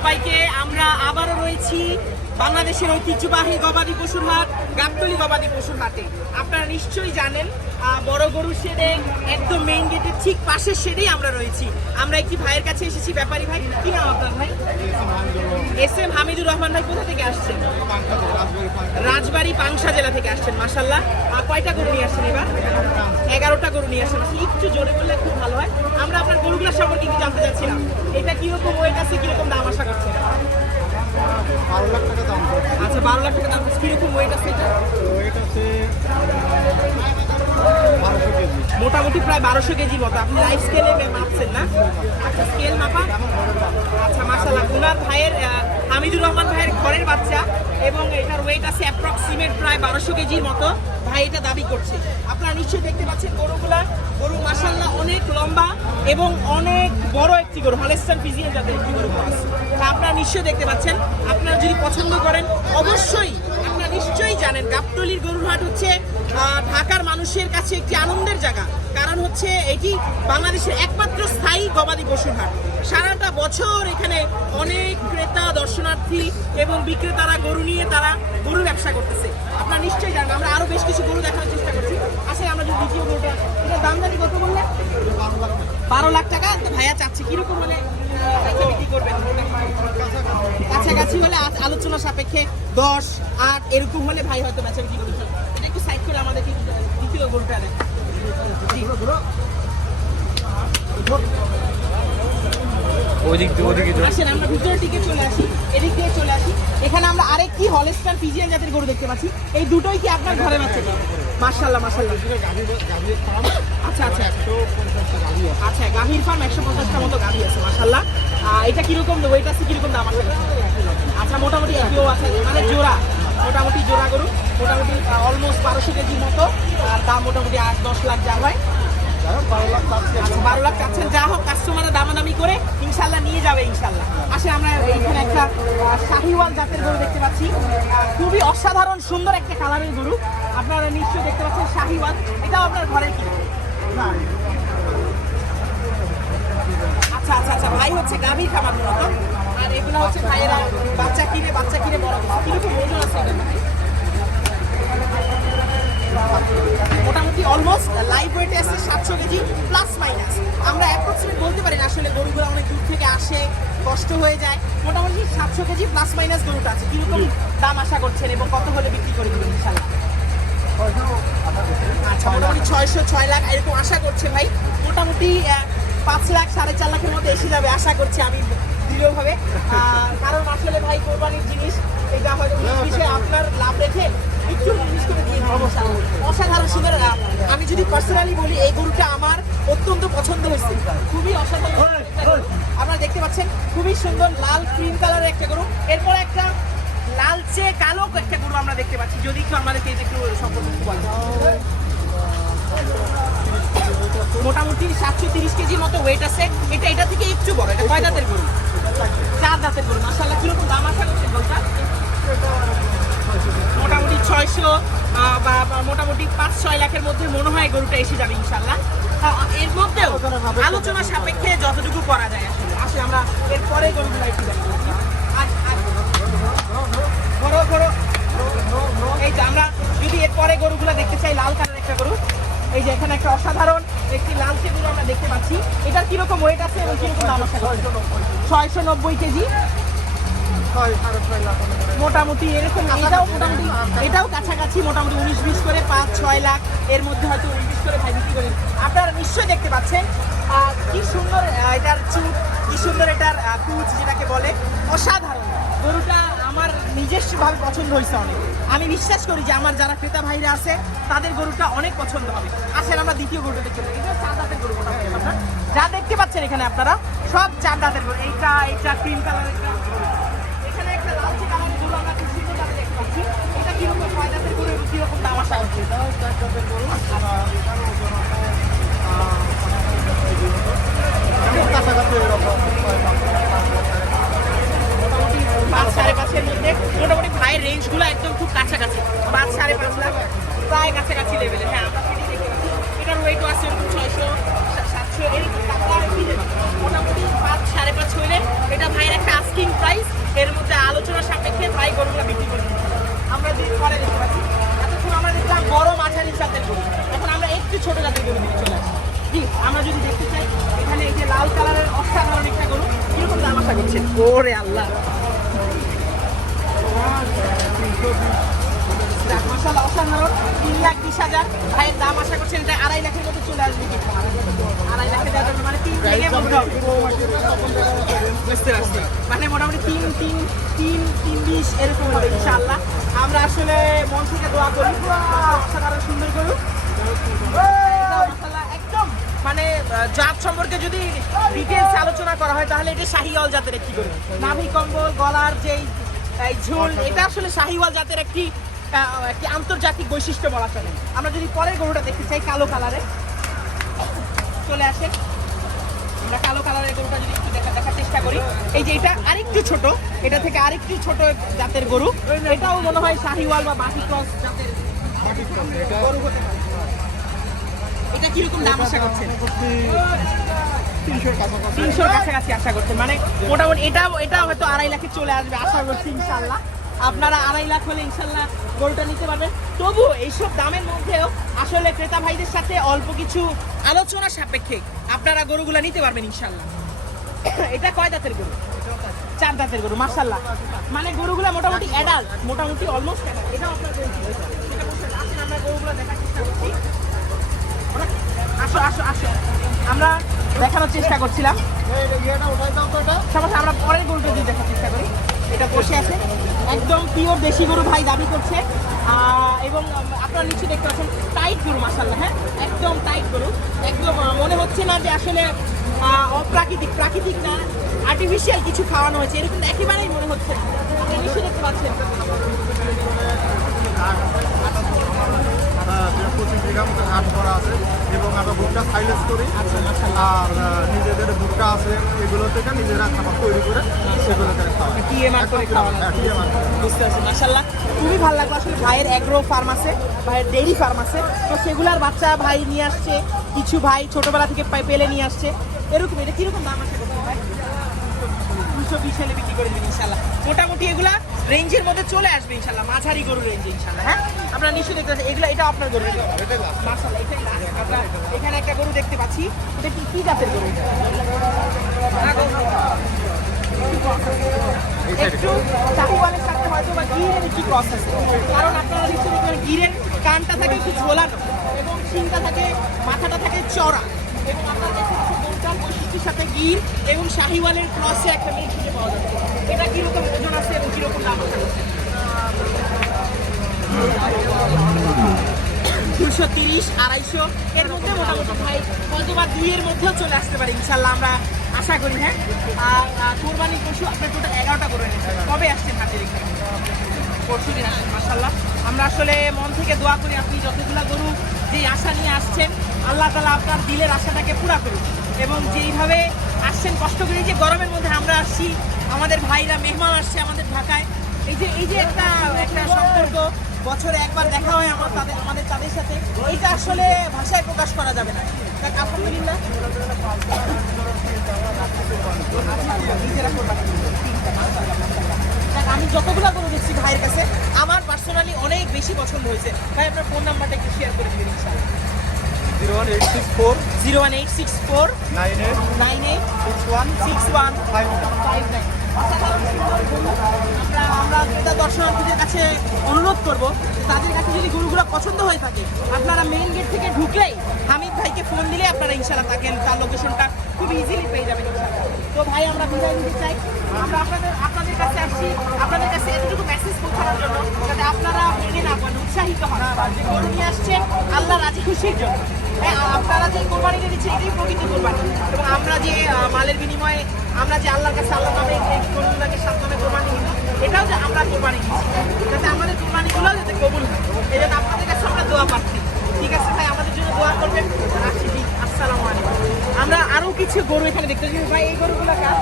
সবাইকে আমরা আবারও রয়েছি। বাংলাদেশের ঐতিহ্যবাহী গবাদি পশুর হাট, গাবতলি গবাদি পশুর হাটে। আপনারা নিশ্চয়ই জানেন বড় গরু শেডে একদম মেইন গেটের ঠিক পাশের শেডেই আমরা রয়েছি। আমরা একটি ভাইয়ের কাছে এসেছি, ব্যাপারী ভাই। কি নাম আপনার ভাই? এস এম হামিদুর রহমান ভাই, কোথা থেকে আসছেন? রাজবাড়ী পাংশা জেলা থেকে আসছেন মাসাল্লাহ কয়টা গরু নিয়ে আসছেন এবার? এগারোটা গরু নিয়ে আসছেন। আসলে একটু জোরে বললে খুব ভালো হয়। আমরা আপনার গরুগুলোর সম্পর্কে কি জানতে চাচ্ছিলাম? এটা কীরকম ওয়েট আছে কীরকম দাম আশা করছেন? দাম আচ্ছা আছে। ওয়েট ওয়েট কেজি মোটামুটি প্রায় বারোশো কেজির মতো। আপনি লাইফ স্কেলে মাপছেন না? আচ্ছা স্কেল মাপা। আচ্ছা মাসাল্লাহ ওনার ভাইয়ের হামিদুর রহমান ভাইয়ের ঘরের বাচ্চা এবং এটার ওয়েট আছে অ্যাপ্রক্সিমেট প্রায় বারোশো কেজির মতো। ভাই এটা দাবি করছে। আপনারা নিশ্চয়ই দেখতে পাচ্ছেন গরুগুলা। গরু মাসাল্লাহ অনেক লম্বা এবং অনেক বড় একটি গরু হলেস্টার ফিজিয়ান যাদের একটি গরু তা আপনারা নিশ্চয়ই দেখতে পাচ্ছেন। আপনারা যদি পছন্দ করেন, অবশ্যই আপনারা নিশ্চয়ই জানেন, গাবতলির গরুর হাট হচ্ছে ঢাকার মানুষের কাছে একটি আনন্দের জায়গা। কারণ হচ্ছে এটি বাংলাদেশের একমাত্র স্থায়ী গবাদি পশুর হাট। সারাটা বছর এখানে অনেক ক্রেতা, দর্শনার্থী এবং বিক্রেতারা গরু নিয়ে তারা গরু ব্যবসা করতেছে। আপনারা নিশ্চয়ই জানেন, আমরা আরও বেশ কিছু গরু দেখানোর চেষ্টা করছি। আসলে আমরা দ্বিতীয় গরুটা এটার দাম জানি কত বললে? বারো লাখ টাকা। তো ভাইয়া চাচ্ছে কীরকম হলে বিক্রি করবেন? কাছাকাছি হলে আলোচনা সাপেক্ষে দশ আট এরকম হলে ভাই হয়তো বেচা বিক্রি করতে এটা একটু সাইড করে আমাদের কি দ্বিতীয় গরুটা দেন ওদিক ওদিকে আসেন আমরা ভিতরের দিকে চলে আসি এদিক দিয়ে চলে আসি। এখানে আমরা আরেকটি হলেস্টার ফিজিয়ান জাতের গরু দেখতে পাচ্ছি। এই দুটোই কি আপনার ঘরে বাচ্চা? মার্শাল্লাহ মার্শাল্লাহ আচ্ছা আচ্ছা আচ্ছা। গাভীর ফার্ম একশো পঞ্চাশটা মতো গাভী আছে মার্শাল্লাহ এটা কীরকম ওয়েট আছে কীরকম দাম আছে? আচ্ছা মোটামুটি এগুলো আছে মানে জোড়া। মোটামুটি জোড়া গরু, মোটামুটি অলমোস্ট বারোশো কেজি মতো। আর দাম মোটামুটি আট, দশ লাখ যা হয়। আচ্ছা বারো লাখ চাচ্ছেন যা হোক কাস্টমাররা দামাদামি করে ইনশাল্লাহ নিয়ে যাবে ইনশাল্লাহ। আসে আমরা এখানে একটা শাহিওয়াল জাতের গরু দেখতে পাচ্ছি। খুবই অসাধারণ, সুন্দর একটা কালারের গরু। আপনারা নিশ্চয়ই দেখতে পাচ্ছেন শাহিওয়াল। এটাও আপনার ঘরের কি আচ্ছা আচ্ছা আচ্ছা ভাই হচ্ছে গাভীর খামার মূলত। আর এগুলো হচ্ছে ভাইয়েরা বাচ্চা কিনে বাচ্চা কিনে বড় কীরকম ওজন আছে? মোটামুটি অলমোস্ট লাইভ ওয়েটে আছে সাতশো কেজি প্লাস মাইনাস আমরা অ্যাপ্রক্সিমেট বলতে পারি না আসলে গরুগুলো অনেক দূর থেকে আসে কষ্ট হয়ে যায়। মোটামুটি সাতশো কেজি প্লাস মাইনাস গরুটা আছে। কীরকম দাম আশা করছেন এবং কত হলে বিক্রি করে দেবেন ইনশাল্লাহ আচ্ছা মোটামুটি ছয়শো ছয় লাখ এরকম আশা করছে ভাই। মোটামুটি পাঁচ লাখ সাড়ে চার লাখের মধ্যে এসে যাবে আশা করছি আমি দৃঢ়ভাবে। কারণ আসলে ভাই কোরবানির জিনিস এটা হয়তো আপনার লাভ রেখে একটু জিনিস করে দিয়ে দিন ইনশাআল্লাহ। অসাধারণ সুন্দর আমি যদি পার্সোনালি বলি এই গরুটা আমার অত্যন্ত পছন্দ হয়েছে। খুবই অসাধারণ। একটা আপনারা দেখতে পাচ্ছেন খুবই সুন্দর লাল ক্রিম কালারের একটা গরু। এরপর একটা লালচে কালো একটা গরু আমরা দেখতে পাচ্ছি। যদি একটু আমাদেরকে এটা একটু সম্পর্কে বলেন। মোটামুটি সাতশো তিরিশ কেজির মতো ওয়েট আছে। এটা এটা থেকে একটু বড় এটা কয় দাঁতের গরু? চার দাঁতের গরু। মাসাল্লাহ কীরকম দাম আশা করছেন মোটামুটি ছয়শো বা মোটামুটি পাঁচ ছয় লাখের মধ্যে মনে হয় গরুটা এসে যাবে ইনশাল্লাহ এর মধ্যেও আলোচনা সাপেক্ষে যতটুকু করা যায় আসলে। আসে আমরা এরপরে গরুগুলো একটু বড় বড় এই যে আমরা যদি এরপরে গরুগুলো দেখতে চাই লাল কালার একটা গরু। এই যে এখানে একটা অসাধারণ একটি লালচে গরু আমরা দেখতে পাচ্ছি। এটার কীরকম ওয়েট আছে এবং কীরকম দাম আছে? ছয়শো নব্বই কেজি। মোটামুটি এরকম, এটাও মোটামুটি, এটাও কাছাকাছি মোটামুটি উনিশ বিশ করে পাঁচ, ছয় লাখ, এর মধ্যে হয়তো উনিশ বিশ করে ভাই বিক্রি করেন আপনারা নিশ্চয়ই দেখতে পাচ্ছেন কি সুন্দর এটার চুট, কি সুন্দর এটার কুচ যেটাকে বলে, অসাধারণ। গরুটা আমার নিজস্বভাবে পছন্দ হয়েছে অনেক। আমি বিশ্বাস করি যে আমার যারা ক্রেতা ভাইরা আছে, তাদের গরুটা অনেক পছন্দ হবে। আসেন আমরা দ্বিতীয় গরুটা দেখতে পাচ্ছি এটা চার দাঁতের গরু যা দেখতে পাচ্ছেন এখানে আপনারা, সব চার দাঁতের গরু। এইটা এইটা ক্রিম কালার এখানে সাড়ে পাঁচের মধ্যে। মোটামুটি ভাইয়ের রেঞ্জগুলো একদম খুব কাছাকাছি। পাঁচ সাড়ে পাঁচ লাখ প্রায় কাছাকাছি লেভেলে হ্যাঁ আমরা এটার ওয়েটও আছে সাতশো মোটামুটি পাঁচ সাড়ে পাঁচ হইলে এটা ভাইয়ের একটা আস্কিং প্রাইস এর মধ্যে আলোচনার সাপেক্ষে ভাই গরুগুলো বিক্রি করে আমরা পরে দেখতে পাচ্ছি। আরেকটু ছোট জাতের গরু নিয়ে চলে আসে। আমরা যদি দেখতে চাই এখানে এই যে লাল কালারের অসাধারণ একটা গরু কীরকম দাম আশা করছেন? ওরে আল্লাহ। মাশাআল্লাহ, অসাধারণ। তিন লাখ বিশ হাজার। ভাইয়ের দাম আশা করছেন এটা আড়াই লাখের মতো চলে আসবে। আড়াই লাখে দেওয়ার জন্য মানে তিন ভেঙে বলতে হবে বুঝতে মানে মোটামুটি তিন তিন তিন তিন বিশ এরকম হবে, ইনশাআল্লাহ। আমরা আসলে মন থেকে দোয়া করি। অসাধারণ, সুন্দর একদম। মানে জাত সম্পর্কে যদি ডিটেলস আলোচনা করা হয়, তাহলে এটা শাহিওয়াল জাতের একটি গরু। নাভি কম্বল, গলার যেই ঝোল, এটা আসলে শাহিওয়াল জাতের একটি একটি আন্তর্জাতিক বৈশিষ্ট্য বলা চলে। আমরা যদি পরের গরুটা দেখতে চাই, কালো কালারে চলে আসে আমরা কালো কালারের গরুটা যদি দেখার চেষ্টা করি। এই যে এটা আরেকটু ছোট এটা থেকে আরেকটু ছোট জাতের গরু। এটাও মনে হয় শাহিওয়াল বা বাকি ক্রস জাতের এটা কীরকম দাম আশা করছেন? তিনশোর কাছাকাছি আশা করছেন। মানে মোটামুটি এটা এটা হয়তো আড়াই লাখে চলে আসবে আশা করছি ইনশাল্লাহ। আপনারা আড়াই লাখ হলে ইনশাল্লাহ গরুটা নিতে পারবেন। তবু এইসব দামের মধ্যেও আসলে ক্রেতা ভাইদের সাথে অল্প কিছু আলোচনা সাপেক্ষে আপনারা গরুগুলা নিতে পারবেন ইনশাল্লাহ। এটা কয় দাঁতের গরু? চার দাঁতের গরু মার্শাল্লাহ মানে গরুগুলো মোটামুটি অ্যাডাল্ট মোটামুটি অলমোস্ট। এটা গরুগুলো আসো আসো আসো। আমরা দেখানোর চেষ্টা করছিলাম। সমস্যা, আমরা পরের গরুটা দিয়ে দেখার চেষ্টা করি। এটা বসে আছে। একদম পিওর দেশি গরু ভাই দাবি করছে। এবং আপনারা নিশ্চয়ই দেখতে পাচ্ছেন টাইট গরু মাসাল্লাহ হ্যাঁ? একদম টাইট গরু। একদম মনে হচ্ছে না যে আসলে অপ্রাকৃতিক প্রাকৃতিক না আর্টিফিশিয়াল কিছু খাওয়ানো হয়েছে। এরকম একেবারেই মনে হচ্ছে না। নিশ্চয়ই দেখতে পাচ্ছেন। হ্যাঁ, পঁচিশ বিঘা মতো ঘাট করা আছে এবং আমরা ভুট্টা সাইলেজ করি। আচ্ছা আর নিজেদের ভুট্টা আছে এগুলো থেকে নিজেরা খাবার তৈরি করে সেগুলো খাওয়া। হ্যাঁ, TMR করে। বুঝতে পারছি। মাসাল্লাহ খুবই ভালো লাগল। আসলে ভাইয়ের অ্যাগ্রো ফার্ম আছে ভাইয়ের ডেইরি ফার্ম আছে। তো সেগুলার বাচ্চা ভাই নিয়ে আসছে কিছু ভাই ছোটবেলা থেকে পেলে নিয়ে আসছে। এরকম, এটা কীরকম দাম ভাই? দুশো বিশ হলে বিক্রি করে দেবেন ইনশাল্লাহ মোটামুটি এগুলা রেঞ্জের মধ্যে চলে আসবে ইনশাল্লাহ মাঝারি গরু রেঞ্জে ইনশাল্লাহ হ্যাঁ? আপনারা নিশ্চয়ই দেখতে পাচ্ছেন, এগুলো, এটা আপনার গরু মাশাল্লাহ এটাই। আমরা এখানে একটা গরু দেখতে পাচ্ছি, এটা কি কি জাতের গরু? একটু চাহুয়ালের সাথে বা গিরের কারণ আপনারা নিশ্চয়ই দেখবেন গিরের কানটা থাকে একটু ঝোলানো এবং শিংটা থাকে, মাথাটা থাকে চড়া। এবং আপনারা পাচ্ছেন গরুটার সাথে গির এবং শাহিওয়ালের ক্রসে একটা মিল খুঁজে পাওয়া যাচ্ছে। এটা কীরকম ওজন আছে এবং কীরকম দাম আছে? দুশো তিরিশ, আড়াইশো। এর মধ্যে মোটামুটি ভাই হয়তো বা দুইয়ের মধ্যেও চলে আসতে পারে ইনশাল্লাহ আমরা আশা করি হ্যাঁ? আর কোরবানি পশু আপনার টোটাল এগারোটা করে এনেছেন কবে আসছেন এখানে? পরশু দিন আসছেন মাসাল্লাহ আমরা আসলে মন থেকে দোয়া করি আপনি যতগুলা গরু যেই আশা নিয়ে আসছেন, আল্লাহ তালা আপনার দিলের আশাটাকে পুরা করুন এবং যেইভাবে আসছেন কষ্ট করে যে গরমের মধ্যে আমরা আসছি আমাদের ভাইরা মেহমান আসছে আমাদের ঢাকায়। এই যে এই যে একটা একটা সম্পর্ক বছরে একবার দেখা হয় আমার তাদের আমাদের তাদের সাথে এইটা আসলে ভাষায় প্রকাশ করা যাবে না। দেখ, আমি যতগুলো গরু দেখছি ভাইয়ের কাছে আমার পার্সোনালি অনেক বেশি পছন্দ হয়েছে। ভাই আপনার ফোন নাম্বারটা একটু শেয়ার করে দিবেন ইনশাআল্লাহ। Zero one eight six four zero one eight six four nine eight nine eight six one six one five five nine আমরা ক্রেতা দর্শনার্থীদের কাছে অনুরোধ করব, তাদের কাছে যদি গরুগুলো পছন্দ হয়ে থাকে, আপনারা মেইন গেট থেকে ঢুকলেই হামিদ ভাইকে ফোন দিলে আপনারা ইনশাল্লাহ তাকে তার লোকেশনটা খুব ইজিলি পেয়ে যাবেন তো ভাই, আমরা বিদায় নিতে চাই। আমরা আপনাদের আপনাদের কাছে আসছি। আপনাদের কাছে এতটুকু মেসেজ পৌঁছানোর জন্য যাতে আপনারা ভেঙে না পান উৎসাহিত হন। যে গরু নিয়ে আসছেন আল্লাহ রাজি খুশির জন্য। হ্যাঁ আপনারা যে কোরবানিটা দিচ্ছেন, এটাই প্রকৃত কোরবানি। এবং আমরা যে মালের বিনিময়ে আমরা যে আল্লাহর কাছে আল্লাহ নামে গরুগুলোকে সাত নামে কোরবানি এটাও যে আমরা কোরবানি দিচ্ছি। যাতে আমাদের কোরবানিগুলো যাতে কবুল হয়। এই জন্য আপনাদের কাছে আমরা দোয়া পাচ্ছি ঠিক আছে ভাই, আমাদের জন্য দোয়া করবেন। রাখছি আসসালামু আলাইকুম। আমরা আরও কিছু গরু এখানে দেখতে পাচ্ছি ভাই, এই গরুগুলো কার?